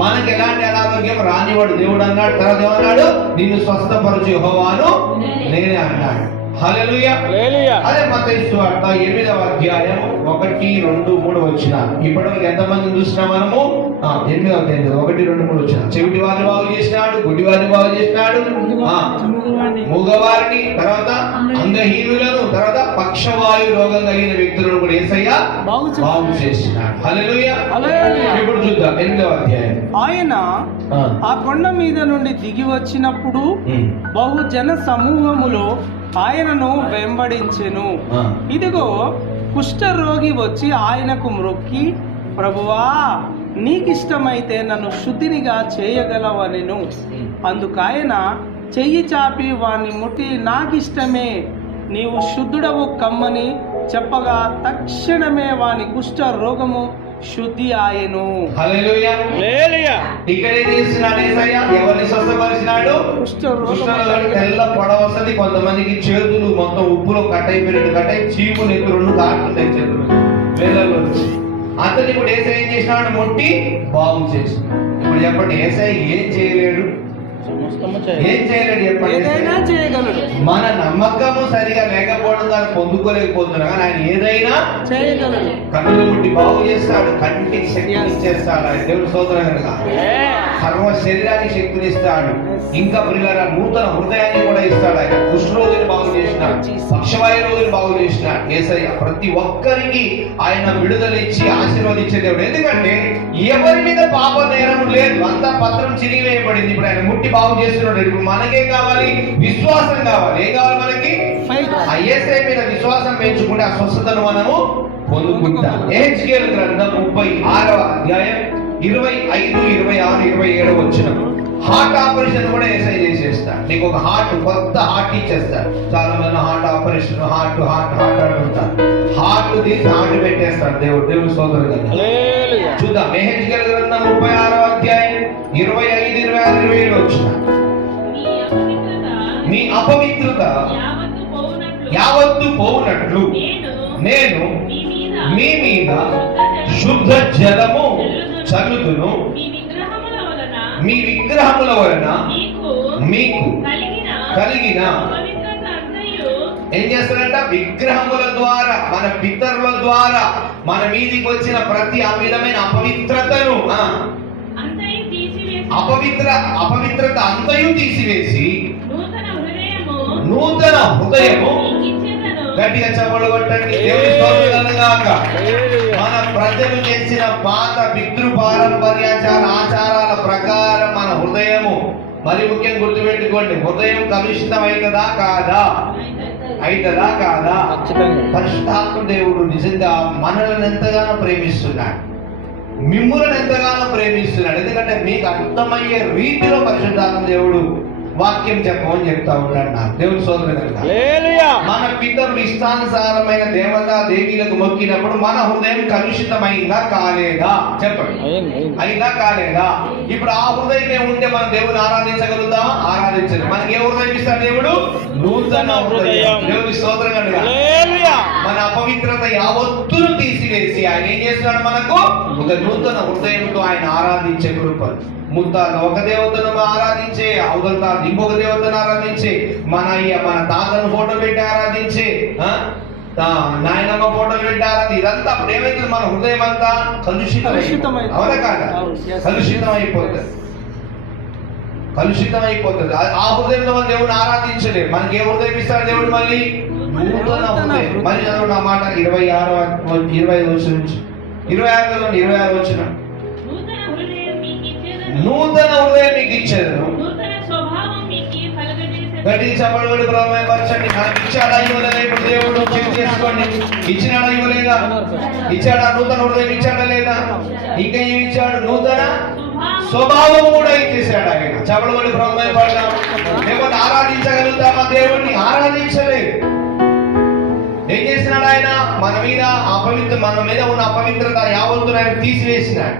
మనకి ఎలాంటి అనారోగ్యం రానివాడు దేవుడు అన్నాడు. తర్వాత ఏమన్నాడు? నిన్ను స్వస్థపరచు యెహోవాను నేనే అన్నాడు. హల్లెలూయా. అదే మత్తయి సువార్త 8వ అధ్యాయం 1, 2, 3 వచనాలు. ఇప్పటికి ఎంతమంది చూసినా మనము 8వ అధ్యాయం 1, 2, 3 వచనాలు. చెవిటి వారిని బాగు చేసినాడు, గుడ్డి వారిని బాగు చేసినాడు, మూగవారిని, తర్వాత అంగహీనులను, తర్వాత పక్షవాయు రోగం కలిగిన వ్యక్తులను కూడా యేసయ్య బాగు చేసినాడు. హల్లెలూయా. ఇప్పుడు చూద్దాం 8వ అధ్యాయం. ఆయన ఆ కొండ మీద నుండి దిగి వచ్చినప్పుడు బహుజన సమూహములో ఆయనను వెంబడించెను. ఇదిగో కుష్ఠరోగి వచ్చి ఆయనకు మ్రొక్కి, ప్రభువా నీకిష్టమైతే నన్ను శుద్ధినిగా చేయగలవనెను. అందుకాయన చెయ్యి చాపి వాని ముట్టి, నాకిష్టమే, నీవు శుద్ధుడవు కమ్మని చెప్పగా తక్షణమే వాని కుష్ఠ రోగము శుద్ధి ఆయను. హల్లెలూయా. ఇక్కడ ఏం చేస్తున్నాడు యేసయ్య? ఎవరిని స్వస్థపరిచినాడు? కుష్ఠరోగి. తెల్ల పొడవ వస్తుంది, కొంతమందికి చేతులు మొత్తం ఉప్పులో కట్ అయిపోయినట్టు చీము నెత్తి 2 కారుతున్నాయి చేతులు వేలలో నుంచి. అతను ఇప్పుడు యేసయ్య ఏం చేసినాడు? ముట్టి బాగు చేసినాడు. ఇప్పుడు చెప్పండి, యేసయ్య ఏం చేయలేడు? ఏం చేయలేడు చెప్పండి. మన నమ్మకము సరిగా లేకపోవడం దాన్ని పొందుకోలేకపోతున్నా కానీ ఆయన ఏదైనా చేయగలడు. కన్నులు ముట్టి బాగు చేస్తాడు, కంటికి శక్తిని ఇచ్చేస్తాడు. ఆయన దేవుడు స్తోత్రం కనుక సర్వ శరీరానికి శక్తిని ఇస్తాడు. ఇంకా పిల్లల నూతన హృదయాన్ని కూడా ఇస్తాడు. ఆయన కుష్ఠరోగిని బాగు చేసినాడు, పక్షవాయు రోగిని బాగు చేసినాడు. యేసయ్య ప్రతి ఒక్కరికి ఆయన విడుదల ఇచ్చి ఆశీర్వదించే దేవుడు. ఎందుకంటే ఎవరి మీద పాప నేరం లేదు, అంతా పత్రం చిరిగివేయబడింది. ఇప్పుడు ఆయన ముట్టి బాగు చేస్తున్నాడు. ఇప్పుడు మనకేం కావాలి? విశ్వాసం కావాలి. ఏం కావాలి మనకి? ఆ యేసయ్య మీద విశ్వాసం పెంచుకుంటే ఆ స్వస్థతను మనము పొందుకుంటాం. ఎహెజ్కేలు గ్రంథం 36వ అధ్యాయం 25, 26, 27 వచనం. హార్ట్ ఆపరేషన్ కూడా యేసయ్య చేసేస్తాడు. నీకు ఒక కొత్త హార్ట్ ఇచ్చేస్తాడు. చాలా మంది హార్ట్ ఆపరేషన్, హార్ట్ అంటుంటారు. హార్ట్ తీసి హార్ట్ పెట్టేస్తాడు దేవుడు. దేవుడు స్తోత్రం కదా. చూద్దాం ఎహెజ్కేలు గ్రంథం 36వ అధ్యాయం 25, 26, 27 వచనం. మీ అపవిత్రత యావత్తు పోవునట్లు నేను మీ మీద శుద్ధ జలము చల్లుదును. మీ విగ్రహముల వలన మీకు కలిగిన ఏం చేస్తారంట? విగ్రహముల ద్వారా, మన పితరుల ద్వారా మన మీదికి వచ్చిన ప్రతి విధమైన అపవిత్రతను, అపవిత్రత అంతయు తీసివేసి నూతన హృదయము, గట్టిగా చప్పట్లు కొట్టండి. దేవుని స్తోత్రం గాక. మన ప్రజలు చేసిన పాత పితృ పారంపర్యాచార ఆచారాల ప్రకారం మన హృదయము, మరి ముఖ్యంగా గుర్తుపెట్టుకోండి, హృదయం కలుషితం అవుతుందా కాదా? అవుతుందా కాదా? పరిశుద్ధాత్మ దేవుడు నిజంగా మనల్ని ఎంతగానో ప్రేమిస్తున్నాడు. మిమ్ములను ఎంతగానో ప్రేమిస్తున్నాడు. ఎందుకంటే మీకు అర్థమయ్యే రీతిలో పరిశుద్ధాత్మ దేవుడు వాక్యం చెప్పమని చెప్తా ఉన్నాడు. నాకు దేవుని స్తోత్రం కలుగును. మన పితరులు ఇష్టానుసారమైన దేవతా దేవీలకు మొక్కినప్పుడు మన హృదయం కలుషితమైందా కాలేదా? చెప్పండి, అయినా కాలేదా? ఇప్పుడు ఆ హృదయమే ఉంటే మనం దేవుని ఆరాధించగలుగుతామా? ఆరాధించదు. మనకి ఏ హృదయం ఇస్తాడు దేవుడు? నూతన హృదయం. దేవుని స్తోత్రం కలుగును. మన అపవిత్రత యావత్తును తీసివేసి ఆయన ఏం చేస్తున్నాడు? మనకు ఒక నూతన హృదయంతో ఆయన ఆరాధించే కృప. ముత్తాత ఒక దేవతను ఆరాధించే, అవతల ఇంకొక దేవతను ఆరాధించే, మన తాతను ఫోటో పెట్టి ఆరాధించే, నాయనమ్మ ఫోటోలు పెట్టి ఆరాధి, ఇదంతా అప్పుడు ఏమైతుంది? మన హృదయం అంతా కలుషితమైపోతుంది. అవునా కాదా? కలుషితం అయిపోతుంది. ఆ హృదయంలో మన దేవుని ఆరాధించలేదు. మనకి ఏ హృదయం ఇస్తాడు దేవుడు? మళ్ళీ నూతన హృదయం. మళ్ళీ చదవండి ఆ మాట 25 నుంచి 26 వచ్చిన నూతన హృదయం మీకు ఇచ్చేది. గట్టిగా చెప్పబడి ప్రమేపరచండి. మనకి ఇచ్చాడా ఇవ్వలేదా? ఇప్పుడు దేవుడు చెక్ చేసుకోండి. ఇచ్చినాడా ఇవ్వలేదా? ఇచ్చాడా? నూతన హృదయం ఇచ్చాడా లేదా? ఇంకా ఏమి ఇచ్చాడు? నూతన స్వభావం కూడా ఇచ్చేసాడు ఆయన. చెప్పబడి ప్రమేపడతాం. లేకపోతే ఆరాధించగలుగుతామా దేవుడిని? ఆరాధించలేదు. ఏం చేసినాడు ఆయన? మన మీద ఉన్న అపవిత్రత యావత్తును ఆయన తీసివేసినాడు.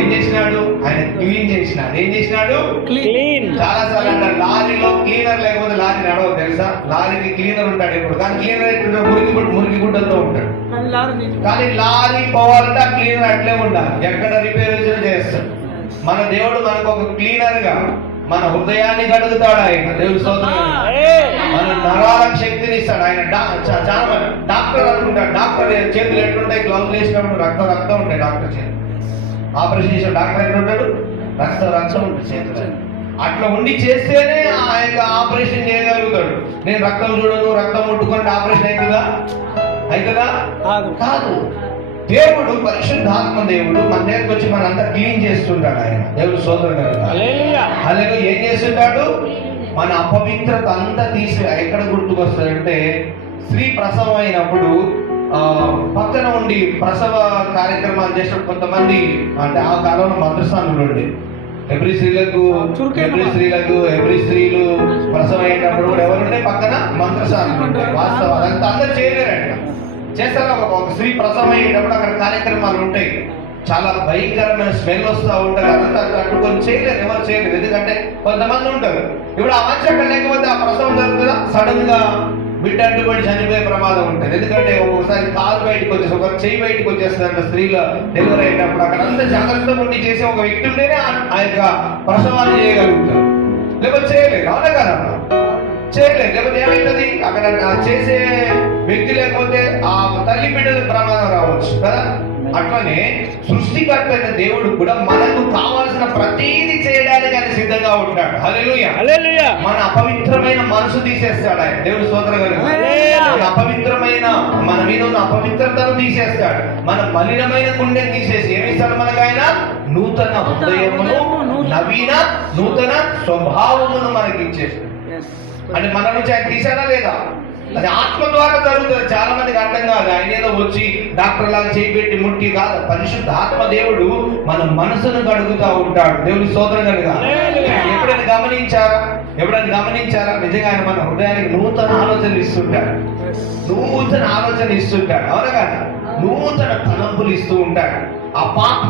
ఏం చేసినాడు? ఆయన క్లీన్ చేసినాడు. ఏం చేసినాడు? క్లీన్. చాలా సార్లు అంటారు లారీలో క్లీనర్ లేకపోతే లారీ నడవదు, తెలుసా? లారీకి క్లీనర్ ఉంటాడు ఎప్పుడు, కానీ క్లీనర్ ఎప్పుడు మురికి గుడ్డతో ఉంటాడు. కానీ లారీ పోవాలంటే ఆ క్లీనర్ అట్లే ఉండాలి. ఎక్కడ రిపేర్ వచ్చినా చేస్తాడు. మన దేవుడు మనకు ఒక క్లీనర్ గా మన హృదయాన్ని కడుగుతాడు ఆయన. దేవుడు స్తోత్రం. మన నరాలకు శక్తిని ఇస్తాడు ఆయన. డాక్టర్ అనుకుంటాడు. డాక్టర్ చేతులు ఎట్లుంటాయి? గ్లౌజ్ వేసినప్పుడు రక్తం ఉంటాయి డాక్టర్ చేతులు. ఆపరేషన్ చేసిన డాక్టర్ ఎట్లా ఉంటాడు? రక్తం ఉంటుంది చేతులు. అట్లా ఉండి చేస్తేనే ఆ యొక్క ఆపరేషన్ చేయగలుగుతాడు. నేను రక్తం చూడను, రక్తం ముట్టుకుంటే ఆపరేషన్ అవుతుందా? కాదు. దేవుడు పరిశుద్ధాత్మ దేవుడు మన దగ్గరకు వచ్చి మనంతా క్లీన్ చేస్తుంటాడు ఆయన. దేవుడు స్తోత్రం కలుగును. అలాగే ఏం చేస్తుంటాడు? మన అపవిత్రత అంతా తీసి ఎక్కడ గుర్తుకొస్తుందంటే, స్త్రీ ప్రసవం అయినప్పుడు పక్కన ఉండి ప్రసవ కార్యక్రమాలు చేసినప్పుడు కొంతమంది, అంటే ఆ కాలంలో మంత్రస్థానంలో ఉండి ఎవ్రీ స్త్రీలు ప్రసవం అయినప్పుడు కూడా ఎవరుంటే పక్కన మంత్రస్థానం ఉంటాయి. వాస్తవం అదంతా అందరూ చేయలేరంట. చేస్తారా? ఒక స్త్రీ ప్రసవం అయ్యేటప్పుడు అక్కడ కార్యక్రమాలు ఉంటాయి. చాలా భయంకరమైన స్మెల్ వస్తూ ఉంటారు. అదంతా తట్టుకొని చేయలేరు, ఎవరు చేయలేరు. ఎందుకంటే కొంతమంది ఉంటారు. ఇప్పుడు ఆ మనిషి అక్కడ లేకపోతే ఆ ప్రసవం జరుగుతుందా? సడన్ గా బిడ్డ అడ్డుపడి చనిపోయే ప్రమాదం ఉంటుంది. ఎందుకంటే ఒక్కొక్కసారి కాలు బయటకు వచ్చేసి, ఒక చెయ్యి బయటకు వచ్చేస్తుందంట స్త్రీలు డెలివరీ అయ్యేటప్పుడు. అక్కడ అంతా జాగ్రత్తగా ఉండి చేసే ఒక వ్యక్తి ఉంటేనే ఆ యొక్క ప్రసవాన్ని చేయగలుగుతారు. లేకపోతే చేయలేదు. అవునా కదా? చేయలేదు. లేకపోతే ఏమైతుంది? అక్కడ చేసే వ్యక్తి లేకపోతే ఆ తల్లి బిడ్డలకు ప్రమాదం రావచ్చు కదా. అట్లనే సృష్టికర్త అయిన దేవుడు కూడా మనకు కావాల్సిన ప్రతీది చేయడానికి ఆయన సిద్ధంగా ఉంటాడు. హల్లెలూయా. మన అపవిత్రమైన మనసు తీసేస్తాడు ఆయన. దేవుడు స్తోత్రం కలుగును. అపవిత్రమైన మన మీద ఉన్న అపవిత్రతను తీసేస్తాడు. మన మలినమైన గుండెని తీసేసి ఏమిస్తాడు మనకు ఆయన? నూతన హృదయమును, నూతన స్వభావమును మనకి ఇచ్చేస్తాడు. అంటే మన నుంచి ఆయన తీసాడా లేదా? అది ఆత్మ ద్వారా జరుగుతుంది. చాలా మందికి అర్థం కాదు. ఆయన ఏదో వచ్చి డాక్టర్ లాగా చేపెట్టి ముట్టి కాదు. పరిశుద్ధ ఆత్మ దేవుడు మన మనసును కడుగుతా ఉంటాడు. దేవుడి స్తోత్రం కలుగును. ఎప్పుడైనా గమనించారా? నిజంగా ఆయన మన హృదయానికి నూతన ఆలోచనలు ఇస్తుంటాడు. అవునా కదా? నూతన తలంపులు ఇస్తూ ఉంటాడు. ఆ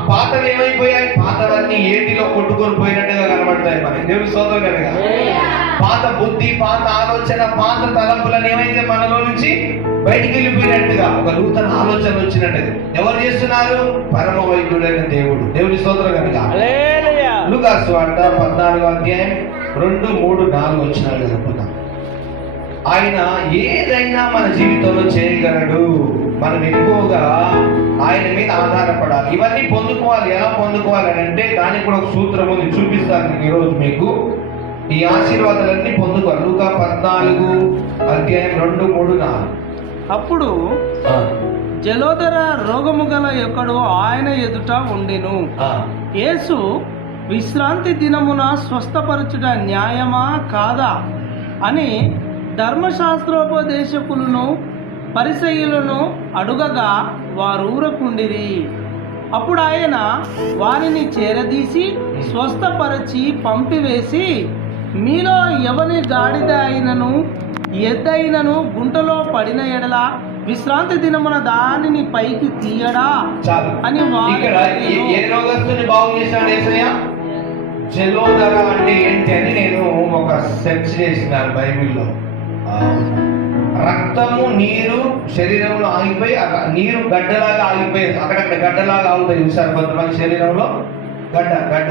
పాతలు ఏమైపోయాయి? పాతలన్నీ ఏటిలో కొట్టుకొని పోయినట్టుగా కనబడతాయి మనకి. దేవుడి స్తోత్రం కలుగును. పాత బుద్ధి, పాత ఆలోచన, పాత తలంపులను ఏమైతే మనలో నుంచి బయటికి వెళ్ళిపోయినట్టుగా ఒక నూతన ఆలోచన వచ్చినట్టుగా ఎవరు చేస్తున్నారు? పరమ వైద్యుడైన దేవుడు. దేవుడి స్తోత్రం కనుక లూకా సువార్త 14వ అధ్యాయం 2, 3, 4 వచనాలు చదువుకుందాం. ఆయన ఏదైనా మన జీవితంలో చేయగలడు. మనం ఎక్కువగా ఆయన మీద ఆధారపడాలి. ఇవన్నీ పొందుకోవాలి. ఎలా పొందుకోవాలి అంటే దానికి కూడా ఒక సూత్రం ఉంది, చూపిస్తాను ఈరోజు మీకు. ఈ ఆశీర్వాదాలన్నీ పొందుకోవాలి. లూకా 14 అధ్యాయం 2, 3, 4. అప్పుడు జలోదర రోగము గల ఒకడు ఆయన ఎదుట ఉండెను. యేసు విశ్రాంతి దినమున స్వస్థపరచుట న్యాయమా కాదా అని ధర్మశాస్త్రోపదేశకులను పరిసయ్యులను అడుగగా వారూరకుండిరి. అప్పుడు ఆయన వారిని చేరదీసి స్వస్థపరచి పంపివేసి, మీలో ఎవని గాడిద అయినను ఎద్దైనను గుంటలో పడిన ఎడల విశ్రాంతి దినమున దానిని పైకి తీయడా చాలు. అని ఇక్కడ ఏ రోగస్తుని బాగు చేశాడు యేసయ్య? జలోదర అంటే ఏంటి అని నేను ఒక సెర్చ్ చేసినాను బైబిల్లో. రక్తము నీరు శరీరంలో ఆగిపోయి నీరు గడ్డలాగా ఆగిపోయి అక్కడక్కడ గడ్డలాగా ఆగుతాయి చూసారు కొంతమంది శరీరంలో. గడ్డ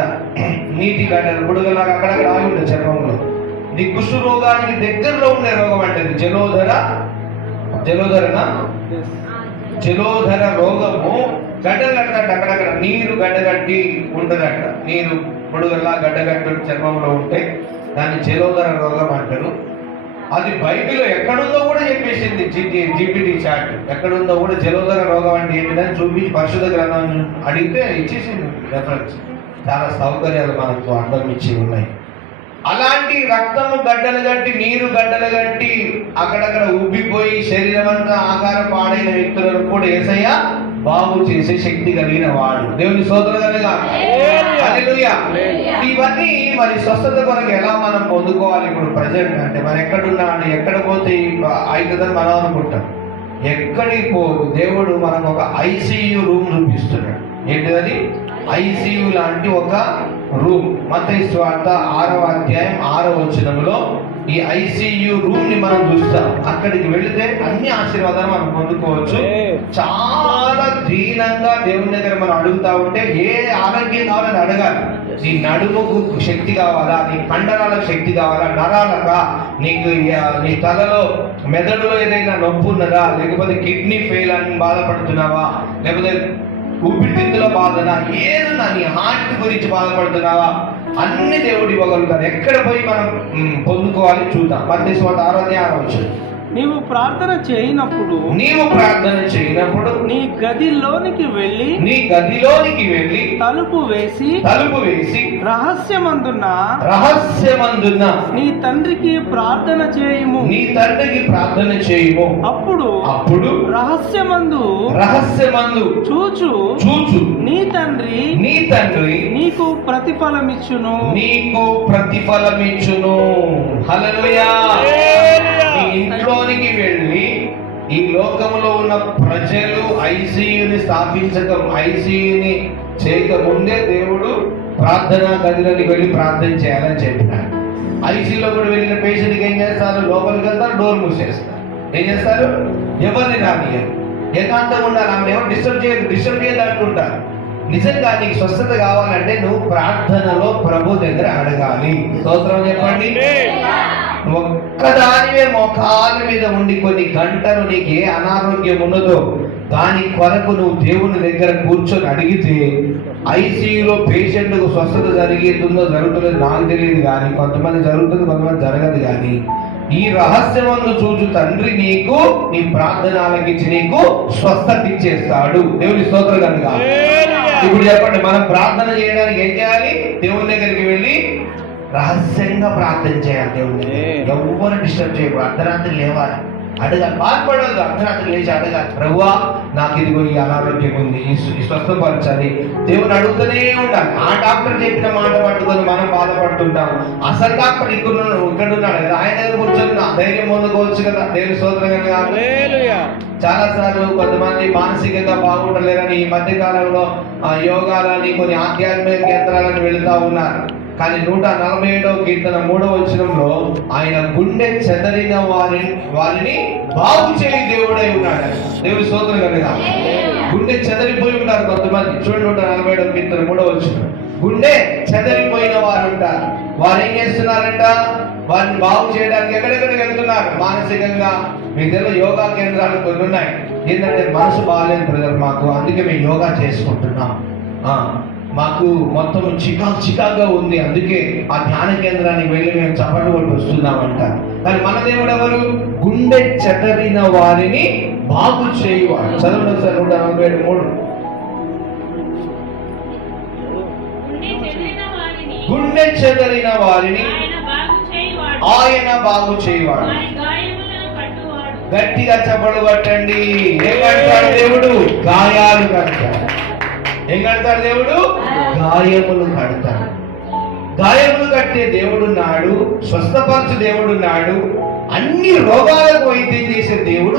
నీటి గడ్డలు బుడగలాగా అక్కడక్కడ ఆగి ఉంటుంది చర్మంలో. ఇది కుష్టు రోగానికి దగ్గరలో ఉండే రోగం అంటే జలోదర రోగము. గడ్డలు అక్కడక్కడ నీరు గడ్డగట్టి ఉంటుందట. నీరు పొడుగల్లా గడ్డగట్టి చర్మంలో ఉంటే దాన్ని జలోదర రోగం అంటారు. అది బైబిల్లో ఎక్కడుందో కూడా చెప్పేసింది. జీపీటీ చాట్ ఎక్కడుందో కూడా జలోదర రోగం అంటే ఏంటిదని చూపించి పరిశుద్ధ గ్రంథాన్ని అడిగితే ఇచ్చేసింది రెఫరెన్స్. చాలా సౌకర్యాలు మనకు అర్థం ఇచ్చి ఉన్నాయి. అలాంటి రక్తము గడ్డలు కట్టి నీరు గడ్డలు కట్టి అక్కడక్కడ ఉబ్బిపోయి శరీరం అంతా ఆకారం పాడైన వ్యక్తులను కూడా యేసయ్య బాగు చేసే శక్తి కలిగిన వాడు. దేవుని స్తోత్రం కలుగుగా. హల్లెలూయా. ఇవన్నీ మరి స్వస్థత కొరకు ఎలా మనం పొందుకోవాలి? ఇప్పుడు ప్రజెంట్ అంటే మనం ఎక్కడున్నాడు, ఎక్కడ పోతే అవుతుందని మనం అనుకుంటాం. ఎక్కడికి పోదు. దేవుడు మనకు ఒక ఐసీయూ రూమ్ చూపిస్తున్నాడు. ఏంటిదని? ఐసీయూ లాంటి ఒక రూమ్. మత్తయి సువార్త 6వ అధ్యాయం 6వ వచనంలో ఈ ఐసీయూ రూమ్ ని మనం చూస్తాం. అక్కడికి వెళితే అన్ని ఆశీర్వాదాలు మనం పొందుకోవచ్చు. చాలా దీనంగా దేవుని దగ్గర మనం అడుగుతా ఉంటే ఏ ఆరోగ్యం కావాలని అడగాలి. నీ నడుముకు శక్తి కావాలా, నీ కండరాలకు శక్తి కావాలా, నరాలకా, నీకు నీ తలలో మెదడులో ఏదైనా నొప్పి ఉన్నదా, లేకపోతే కిడ్నీ ఫెయిల్ అని బాధపడుతున్నావా, లేకపోతే ఊపిరితిత్తుల బాధన ఏదన్నా, నీ హార్ట్ గురించి బాధపడుతున్నావా, అన్ని దేవుడు ఇవ్వగలుగుతారు. ఎక్కడ పోయి మనం పొందుకోవాలి చూద్దాం. మత్తయి సువార్త 6వ అధ్యాయం 6వ వచనం. నీవు ప్రార్థన చేయనప్పుడు నీ గదిలోనికి వెళ్ళి తలుపు వేసి రహస్యమందున్న నీ తండ్రికి ప్రార్థన చేయుము. అప్పుడు రహస్యమందు చూచు నీ తండ్రి నీకు ప్రతిఫలమిచ్చును. హల్లెలూయా. ఇంట్లోనికి వెళ్ళి ఈ లోకంలో ఉన్న ప్రజలు ఐసీయూని ఐసీయూని చేయకముందే దేవుడు ప్రార్థనా గదిలోకి వెళ్ళి ప్రార్థన చేయాలని చెప్పినాడు. ఐసీయూలో కూడా వెళ్ళిన పేషెంట్కి ఏం చేస్తారు? లోపలికి వెళ్తారు, డోర్ మూసేస్తారు. ఏం చేస్తారు? ఎవరిని రానియరు, ఏకాంతంగా ఉండాలి. ఆమె ఎవరు డిస్టర్బ్ చేయదు అంటుంటారు. నిజంగా నీకు స్వస్థత కావాలంటే నువ్వు ప్రార్థనలో ప్రభు దగ్గర అడగాలి. స్తోత్రం చెప్పండి. ఒక్కదానివే మోకాల మీద ఉండి కొన్ని గంటలు నీకు ఏ అనారోగ్యం ఉన్నదో దాని కొరకు నువ్వు దేవుని దగ్గర కూర్చొని అడిగితే ఐసీయూలో పేషెంట్కు స్వస్థత జరుగుతుందో జరుగుతుందో నాకు తెలియదు, కానీ కొంతమంది జరుగుతుంది, కొంతమంది జరగదు. కానీ ఈ రహస్యమందు చూచు తండ్రి నీకు నీ ప్రార్థన ఆలకించి నీకు స్వస్థత ఇచ్చేస్తాడు. దేవుని స్తోత్రం కనుక. ఇప్పుడు చెప్పండి, మనం ప్రార్థన చేయడానికి ఏం చేయాలి? దేవుని దగ్గరికి వెళ్ళి రహస్యంగా ప్రార్థన చేయాలి. దేవుని ఎవరు డిస్టర్బ్ చేయకూడదు. అర్ధరాత్రి లేవాలి, అడగాలి. బాధపడదు. అర్ధరాత్రి లేచి అడగాలి, ప్రభువా నాకు ఇదిగో ఈ అనారోగ్యం ఉంది, ఈ స్వస్థపరచాలి. దేవుని అడుగుతూనే ఉండాలి. ఆ డాక్టర్ చెప్పిన మాట పట్టుకొని మనం బాధపడుతుంటాం. అసలు డాక్టర్ ఇక్కడ ఉన్నాడు కదా, ఆయన దగ్గర కూర్చొని ధైర్యం పొందుకోవచ్చు కదా. దేవుని స్తోత్రం కాదు. చాలా సార్లు కొంతమంది మానసికంగా బాగుండలేరని ఈ మధ్య కాలంలో యోగాలని కొన్ని ఆధ్యాత్మిక కేంద్రాలను వెళుతూ ఉన్నారు. కానీ 147వ కీర్తన 3వ వచనంలో ఆయన గుండె చెదరిన వారిని బాగు చేయి దేవుడై ఉన్నాడు. దేవుని స్తోత్రం కనుక. గుండె చెదరిపోయి ఉంటారు కొంతమంది. చూడండి 147వ కీర్తన 3వ వచనం. గుండె చెదరిపోయిన వారు ఉంటారు. వారు ఏం చేస్తున్నారంట? వారిని బాగు చేయడానికి ఎక్కడెక్కడికి వెళ్తున్నారు? మానసికంగా. మీ దగ్గర యోగా కేంద్రాలు కొన్ని ఉన్నాయి. ఏంటంటే మనసు బాగాలేదు బ్రదర్ మాకు, అందుకే మేము యోగా చేసుకుంటున్నాం, మాకు మొత్తం చికాగా ఉంది, అందుకే ఆ ధ్యాన కేంద్రానికి వెళ్ళి మేము చప్పట్లు కొట్టి వస్తున్నామంట. కానీ మన దేవుడు ఎవరు? గుండె చెదరిన వారిని బాగు చేయువాడు. చదవండి ఒకసారి 147:3. గుండె చెదరిన వారిని ఆయన బాగు చేయువాడు, గట్టిగా చప్పలు కొట్టండి. ఏం కడతాడు దేవుడు? గాయాలు కడతాడు. ఏం కడతాడు దేవుడు? గాయములు కడతాడు. గాయములు కట్టే దేవుడున్నాడు, స్వస్థపరచు దేవుడున్నాడు, అన్ని రోగాలకు వైద్యం చేసే దేవుడు